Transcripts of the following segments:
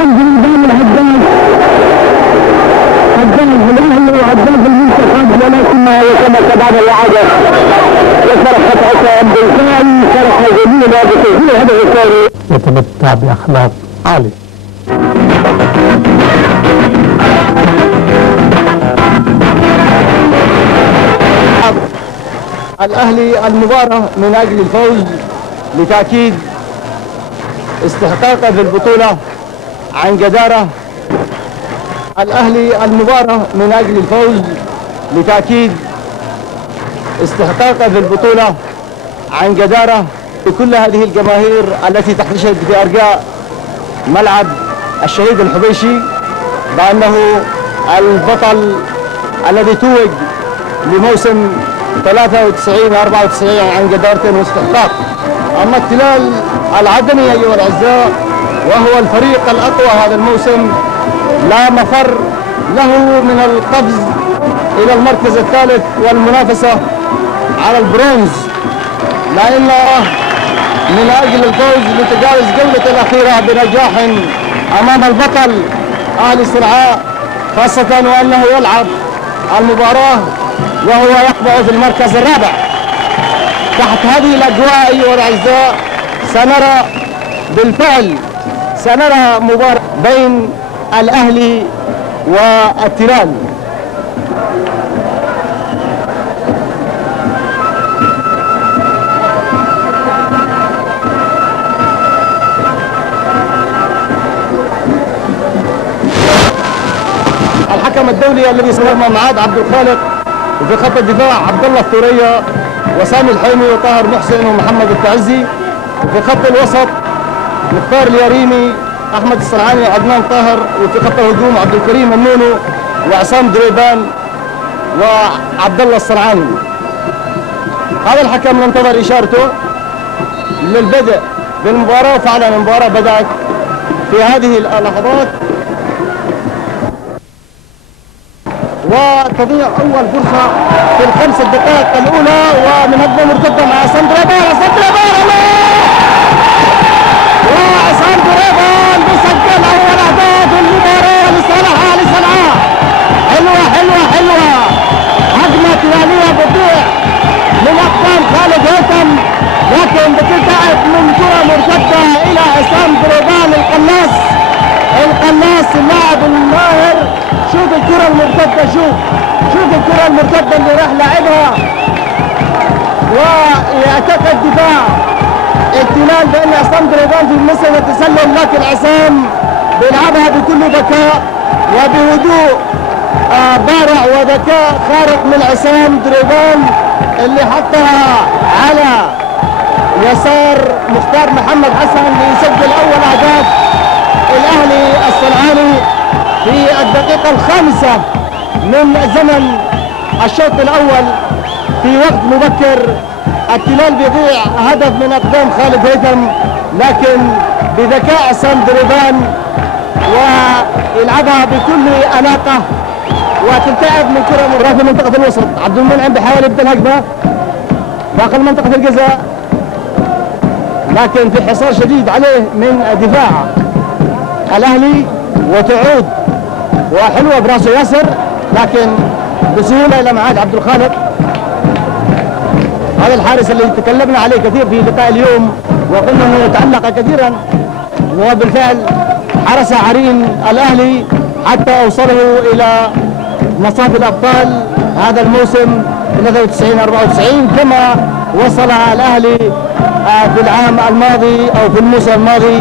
رمز نظام الهداف الاهلي وهداف المنتخب، ولكن يتم بعد العاده وصرفت حسام بالفعل صرفه جميله بتسجيل هدف الثاني. يتمتع باخلاق عاليه. الأهلي المباراة من أجل الفوز لتأكيد استحقاقه في البطولة عن جدارة. الأهلي المباراة من أجل الفوز لتأكيد استحقاقه في البطولة عن جدارة بكل هذه الجماهير التي تحتشد في أرجاء ملعب الشهيد الحبيشي بأنه البطل الذي توج لموسم 93-94 عن جدارة واستحقاق. أما التلال العدني أيها الأعزاء وهو الفريق الأقوى هذا الموسم لا مفر له من القفز إلى المركز الثالث والمنافسة على البرونز، لأنه من أجل الفوز لتجاوز الجولة الأخيرة بنجاح أمام البطل أهلي صنعاء، خاصة وأنه يلعب المباراة وهو يقبع في المركز الرابع. تحت هذه الأجواء أيها الأعزاء سنرى مباراة بين الأهلي والتلال. الحكم الدولي الذي سمى معاد عبد الخالق، وفي خط الدفاع عبد الله الثوريه وسامي الحيمي وطاهر محسن ومحمد التعزي، وفي خط الوسط مختار اليريمي احمد الصنعاني وعدنان طاهر، وفي خط الهجوم عبد الكريم النونو وعصام دريبان وعبد الله الصنعاني. هذا الحكم ننتظر اشارته للبدء بالمباراه، وفعلا المباراه بدات في هذه اللحظات وتضيع اول فرصه في الخمس دقائق الاولى، ومن هجمه مرتده مع عصام دريبان وعصام دريبان بيسجل اول اهداف المباراه لصالح اهلي صنعاء. حلوه هجمه تلاليه بتضيع من اقدام خالد هيثم، لكن بتنتهي من كره مرتده الى عصام دريبان القناص اللاعب الماهر. شوف الكره المرتده، شوف الكره المرتده اللي راح لاعبها، ويعتقد دفاع التلال بان عصام دريبان في مسألة التسلل، لكن عصام بيلعبها بكل ذكاء وبهدوء بارع وذكاء خارق من عصام دريبان اللي حطها على يسار مختار محمد حسن ليسجل اول اهداف الاهلي الصنعاني في الدقيقة الخامسة من زمن الشوط الأول. في وقت مبكر التلال بيضيع هدف من أقدام خالد هيثم، لكن بذكاء عصام دريبان ويلعبها بكل أناقة وتلتعب من كرة مرة في منطقة الوسط. عبد المنعم بيحاول يبدأ الهجمة داخل منطقة الجزاء، لكن في حصار شديد عليه من دفاع الأهلي، وتعود وحلوه براسه ياسر، لكن بسهوله الى معاد عبد الخالق. هذا الحارس اللي تكلمنا عليه كثير في لقاء اليوم وقلنا انه يتالق كثيرا، وبالفعل حرس عرين الاهلي حتى اوصله الى مصاف الابطال هذا الموسم 93-94 كما وصل الاهلي في العام الماضي او في الموسم الماضي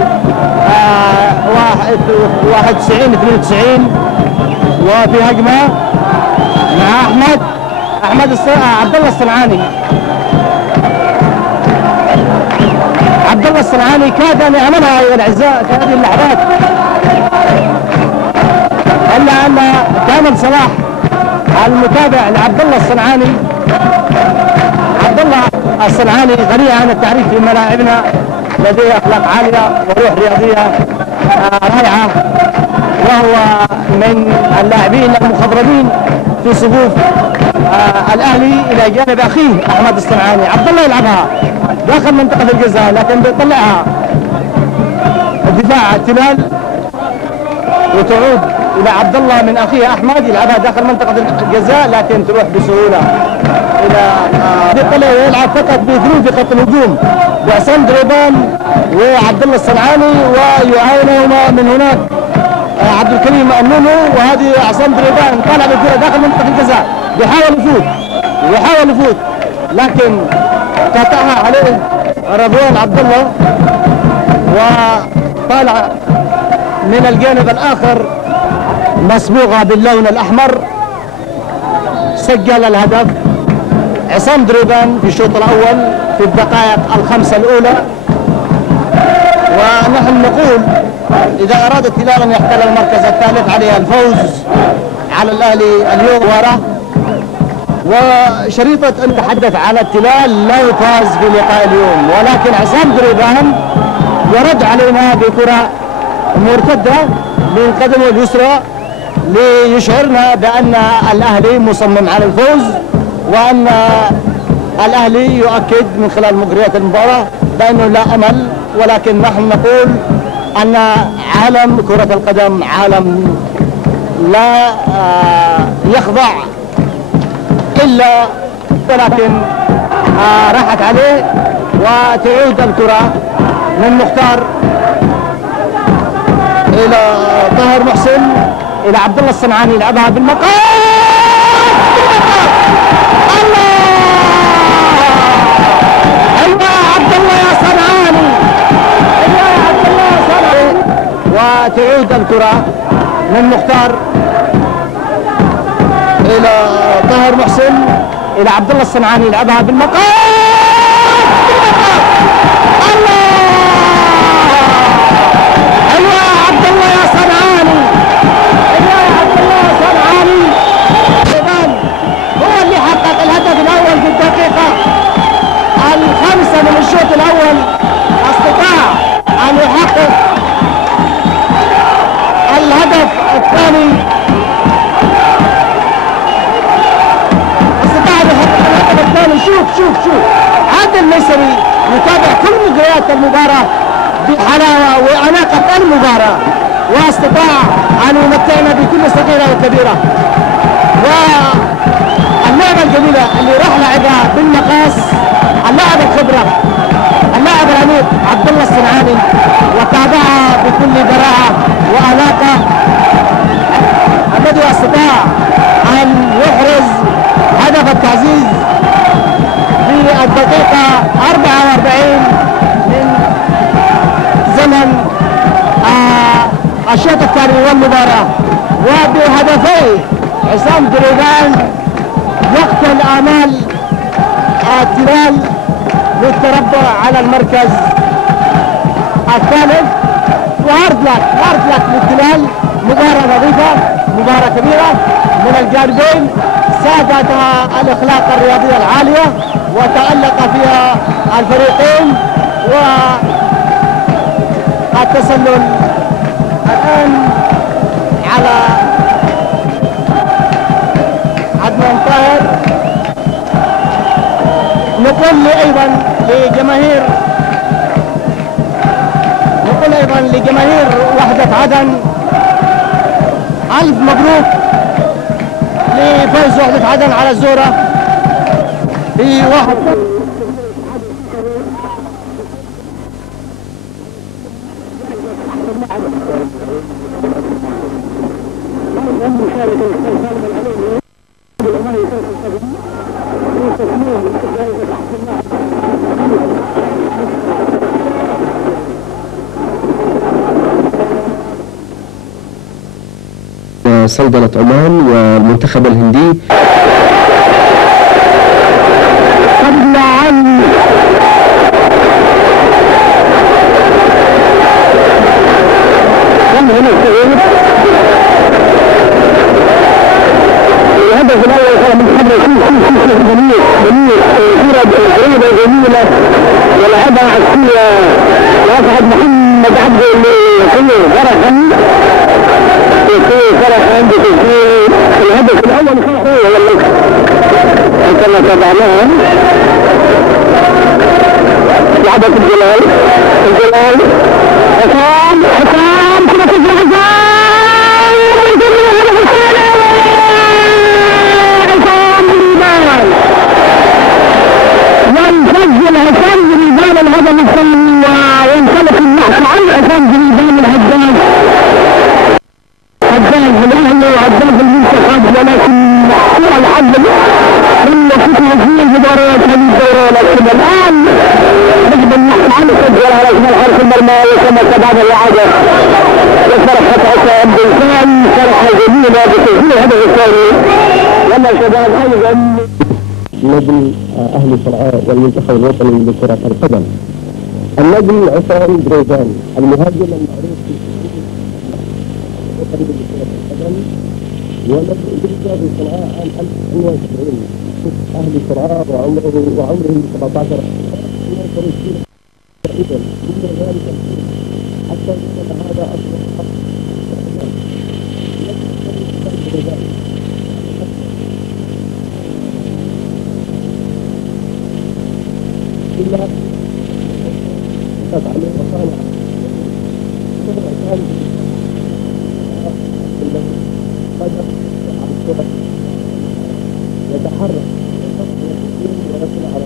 91-92. وفي هجمه مع عبد الله الصنعاني. عبد الله الصنعاني كاد ان يعملها ايها الاعزاء في هذه اللحظات، الا ان كامل صلاح المتابع لعبد الله الصنعاني. عبد الله الصنعاني غني عن التعريف في ملاعبنا، لديه اخلاق عاليه وروح رياضيه رائعه، وهو من اللاعبين المخضرمين في صفوف الاهلي الى جانب اخيه احمد الصنعاني. عبد الله يلعبها داخل منطقه الجزاء، لكن بيطلعها الدفاع التلال وتعود الى عبد الله من اخيه احمد يلعبها داخل منطقه الجزاء لكن تروح بسهوله الى دقله. يلعب فقط باثنين في خط الهجوم بعصام دريبان وعبد الله الصنعاني، ويعاونهما من هناك عبد الكريم النونو. وهذه عصام دريبان طالع بالكره داخل منطقه الجزاء يحاول يفوت لكن قطعها عليه رضوان عبد الله وطالع من الجانب الاخر مصبوغه باللون الاحمر. سجل الهدف عصام دريبان في الشوط الاول في الدقائق الخمسه الاولى. ونحن نقول اذا اراد الهلال ان يحتل المركز الثالث عليه الفوز على الاهلي اليوم وراه. وشريطه ان نتحدث على الهلال لا يفاز في لقاء اليوم، ولكن عصام دريبان يرد علينا بكره مرتده من قدمه اليسرى ليشعرنا بان الاهلي مصمم على الفوز، وان الاهلي يؤكد من خلال مجريات المباراه بانه لا امل. ولكن نحن نقول ان عالم كره القدم عالم لا يخضع الا، ولكن راحت عليه وتعود الكره من مختار الى طاهر محسن الى عبد الله الصنعاني يلعبها بالمقام. الله ايوه عبد الله يا صنعاني، ايوه يا عبد الله يا صنعاني. وتعود الكره من مختار الى طاهر محسن الى عبد الله الصنعاني يلعبها بالمقام. الله ايوه يا عبد الله يا صنعاني، ايوه يا عبد الله يا صنعاني. هو اللي حقق الهدف الاول في الدقيقه الخامسه من الشوط الاول. استطاع ان يحقق الهدف الثاني، شوف عادل الميسري يتابع كل مجريات المباراة بحلاوة وأناقة المباراة، واستطاع أن يمتعنا بكل صغيرة وكبيرة. واللعبة الجميلة اللي راح لعبها بالمقاس اللاعب الخبرة اللاعب العميق عبد الله الصنعاني، وتابعها بكل براعة وأناقة، الذي استطاع أن يحرز هدف التعزيز في الدقيقة 44 من زمن الشوط الثاني والمباراة. وبهدفي عصام دريبان يقتل آمال الهلال للتربع على المركز الثالث. وهارد لك للهلال، مباراة نظيفة، مباراة كبيرة من الجانبين، سادتها الأخلاق الرياضية العالية وتألق فيها الفريقين. والتسلل الآن على عدنان طاهر. نقول أيضا لجماهير وحدة عدن ألف مبروك لفوز وحدة عدن على الزورة في واحد. سلطنة عمان والمنتخب الهندي. الهدف الاول كان من قبل كرة قريبة جميلة ولعبها عكسية وأسعد محمد عبد اللي فرح عنده تسجيل الهدف الاول كما تابعناها. لعبة الجلال حسام كرة حسام انه هداف المنتخب، ولكن سوء الحظ من فكره في المباريات هذه الدوره. لكن الان نجد ان سجل على اسم حارس المرمى وكما بعد الاعاده يصرف فتحه الدفاعي صرحه جميله بتسجيل الهدف الثاني. يلا شباب ايضا نجم أهل صنعاء والمنتخب الوطني لكرة القدم. النجم عصام دريزان المهاجم المعروف في الوطني لكرة القدم، ولد في صنعاء عام 1970. أهل صنعاء وعمره 17 تقريبا من ذلك حتى هذا أصبح إلا عليه مصالح يتحرك ويصل على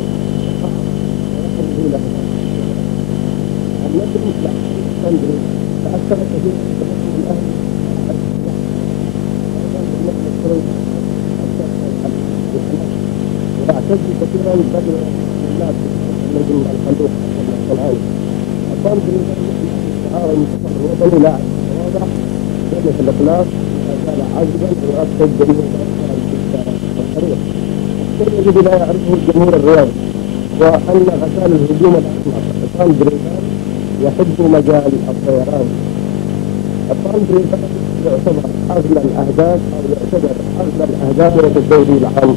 النجم الاسكندري تأثر كثيرا بتمثل الأهلي ويعتز كثيرا بدر الناس النجم الخلوق الصنعاني. عصام دريزان استعار المنتخب الوطني لاعب واضح في الاخلاق، ما زال عازبا ويؤكد جميع الطريق. الشيء الذي لا يعرفه الجمهور الرياضي وان غزال الهجوم الاحمر عصام دريزان يحب مجال الطيران. عصام دريزان يعتبر اغلى الاهداف الدوري العام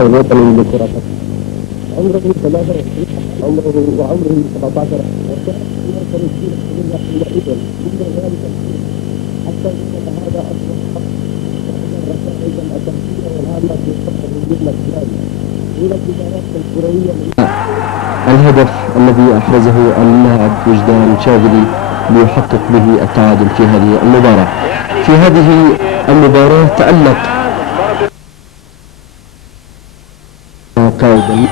الوطني لكرة القدم. عمره 23 وعمره 17 وكان يرسل الجيل حينئذ من ذلك حتى ان هذا اصبح الرسائل الاساسيه والهامه في الخطه الهجوم الاسلامي الى البدايات الكرويه. الهدف الذي أحرزه اللاعب وجدان شاذلي ليحقق به التعادل في هذه المباراة. في هذه المباراة تألق قائدا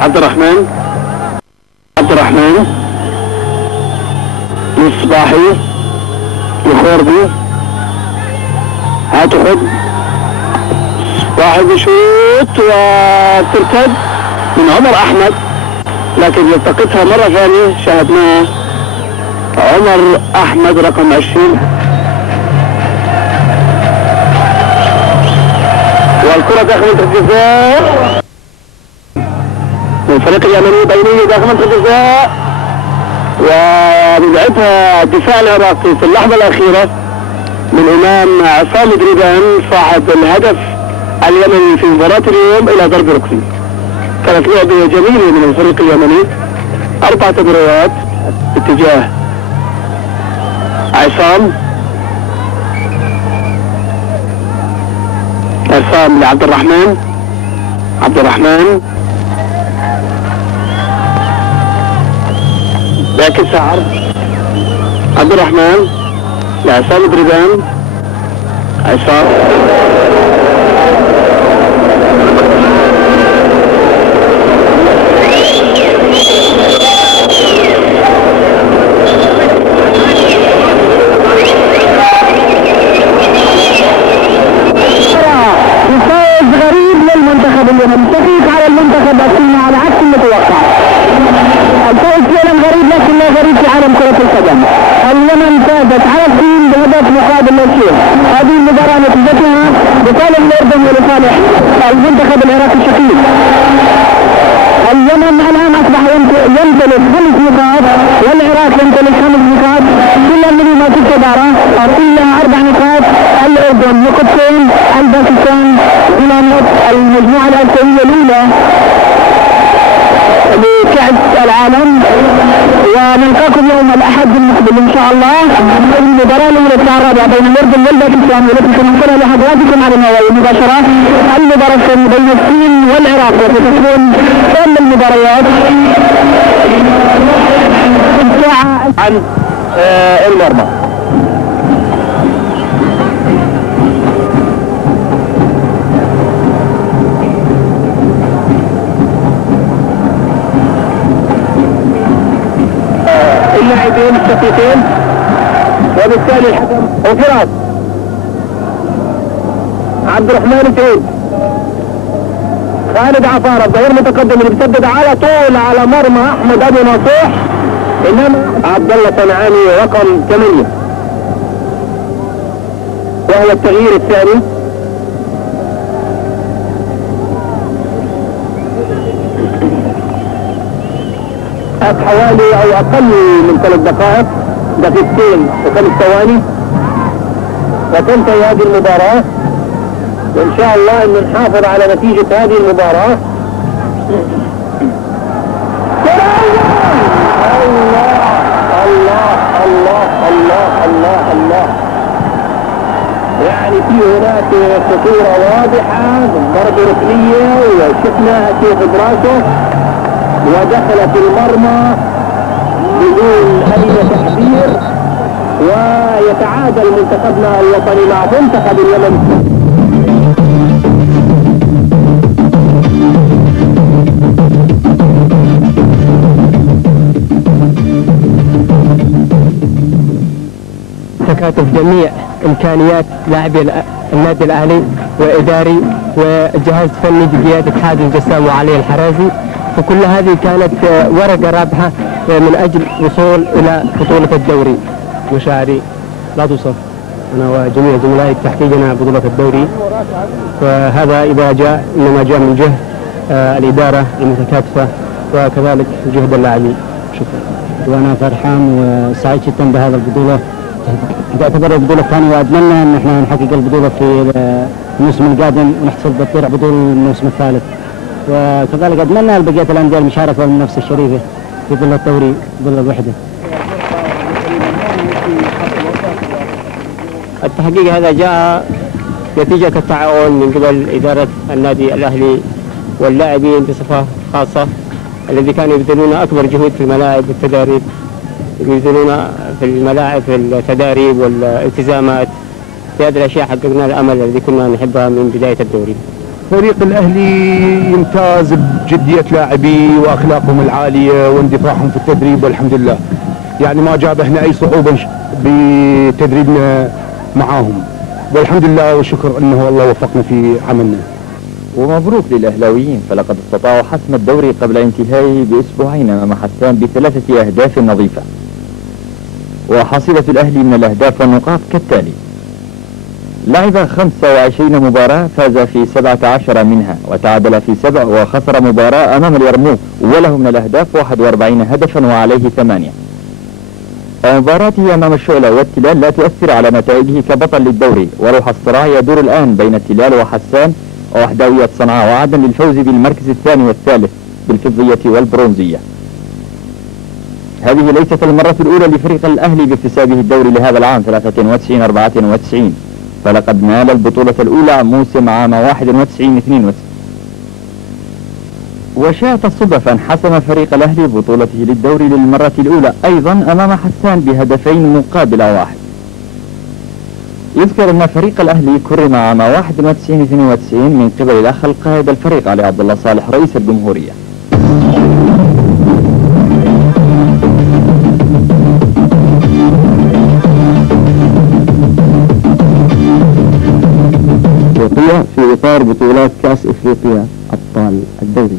عبد الرحمن مصباحي الخوربي هاتخد واحد يشوط وترتد من عمر احمد، لكن التقطها مرة ثانية شاهدناها عمر احمد رقم 20 والكرة داخل منطقة الجزاء من الفريق اليمني بينيه داخل منطقة الجزاء، وبدعتها الدفاع العراقي في اللحظة الأخيرة من أمام عصام دريزان صاحب الهدف اليمني في مباراة اليوم إلى ضرب ركني. كانت لعبة جميلة من الفريق اليمني، 4 تمريرات اتجاه عصام لعبد الرحمن باكس عرض عبد الرحمن لعصام دريزان. عصام غريب للمنتخب اليمني، تفوق على المنتخب الصيني على عكس المتوقع. الفوز فعلا غريب لكن لا غريب في عالم كرة القدم. اليمن فازت على الصين بهدف مقابل لا شيء. هذه المباراة نتيجتها لصالح الأردن ولصالح المنتخب العراقي الشقيق. اليمن الآن أصبح يمتلك 5 نقاط والعراق يمتلك 5 نقاط، كل منهما 6 مباراة إلا 4 نقاط. الأردن نقطتين، الباكستان بلانت المجموعة الآسيوية الأولى لكأس العالم. ونلقاكم يوم الأحد المقبل إن شاء الله المباراة الأولى الساعة 4 بين الأردن والباكستان، والتي سننقلها لحضراتكم على الهواء مباشرة. المباراة الثانية بين الصين والعراق، والتي تكون ثاني المباريات الساعة عن المرمى. اللاعبين الشقيقين، وبالتالي الحكم انفراد. عبد الرحمن سعيد، خالد عفارة الظهير متقدم اللي بيسدد على طول على مرمى احمد ابو نصوح، انما عبد الله صنعاني رقم 8 وهو التغيير الثاني. حوالي او اقل من 3 دقائق، دقيقتين و5 ثواني وتنتهي هذه المباراة، وان شاء الله ان نحافظ على نتيجة هذه المباراة. الله الله الله الله الله الله، يعني في هناك خطورة واضحة، ضربة ركنية وشفناها كيف براسه ودخلت المرمى بدون اي تحذير، ويتعادل منتخبنا الوطني مع منتخب اليمن. تكاتف جميع امكانيات لاعبي النادي الاهلي واداري وجهاز فني بقياده حازم جسام وعلي الحرازي، فكل هذه كانت ورقه رابحه من اجل وصول الى بطوله الدوري. مشاعري لا توصف انا وجميع زملائي تحقيقنا بطوله الدوري، وهذا اذا جاء انما جاء من جهه الاداره المتكاتفه وكذلك جهد اللاعبين. شكرا. وانا فرحان وسعيد جدا بهذا البطوله، تعتبر البطوله الثانيه، واتمنى ان احنا نحقق البطوله في الموسم القادم ونحصل بالطير بطوله الموسم الثالث، وكذلك اتمنى لبقيه الانديه المشاركه والمنافسه الشريفه في ظل الدوري ظل الوحده. التحقيق هذا جاء نتيجة التعاون من قبل إدارة النادي الأهلي واللاعبين بصفة خاصة، الذي كانوا يبذلون أكبر جهود في الملاعب والتدريب، يبذلون في الملاعب في التداريب والالتزامات. في هذه الأشياء حققنا الأمل الذي كنا نحبها من بداية الدوري. فريق الأهلي يمتاز بجدية لاعبيه وأخلاقهم العالية واندفاعهم في التدريب، والحمد لله يعني ما جابهنا أي صعوبة بتدريبنا معاهم، والحمد لله والشكر أنه الله وفقنا في عملنا. ومبروك للأهلاويين، فلقد استطاعوا حسم الدوري قبل انتهائه بأسبوعين أمام حسان ب3 أهداف نظيفة. وحصيلة الأهلي من الأهداف والنقاط كالتالي: لعب 25 مباراة، فاز في 17 منها، وتعادل في 7، وخسر مباراة أمام اليرموك، وله من الأهداف 41 هدفا وعليه 8. ومباراته أمام الشعلة والتلال لا تؤثر على نتائجه كبطل للدوري، وروح الصراع يدور الآن بين التلال وحسان ووحدوية صنعاء وعدن للفوز بالمركز الثاني والثالث بالفضية والبرونزية. هذه ليست المرة الأولى لفريق الأهلي باكتسابه الدوري لهذا العام 93-94، فلقد نال البطولة الأولى موسم عام 91-92. وشاءت الصدف أن حسم فريق الأهلي بطولته للدوري للمرة الأولى أيضا أمام حسان بهدفين مقابل 1. يذكر أن فريق الأهلي كرم عام 91-92 من قبل الأخ القائد الفريق علي عبد الله صالح رئيس الجمهورية. في إطار بطولات كأس إفريقيا أبطال الدوري.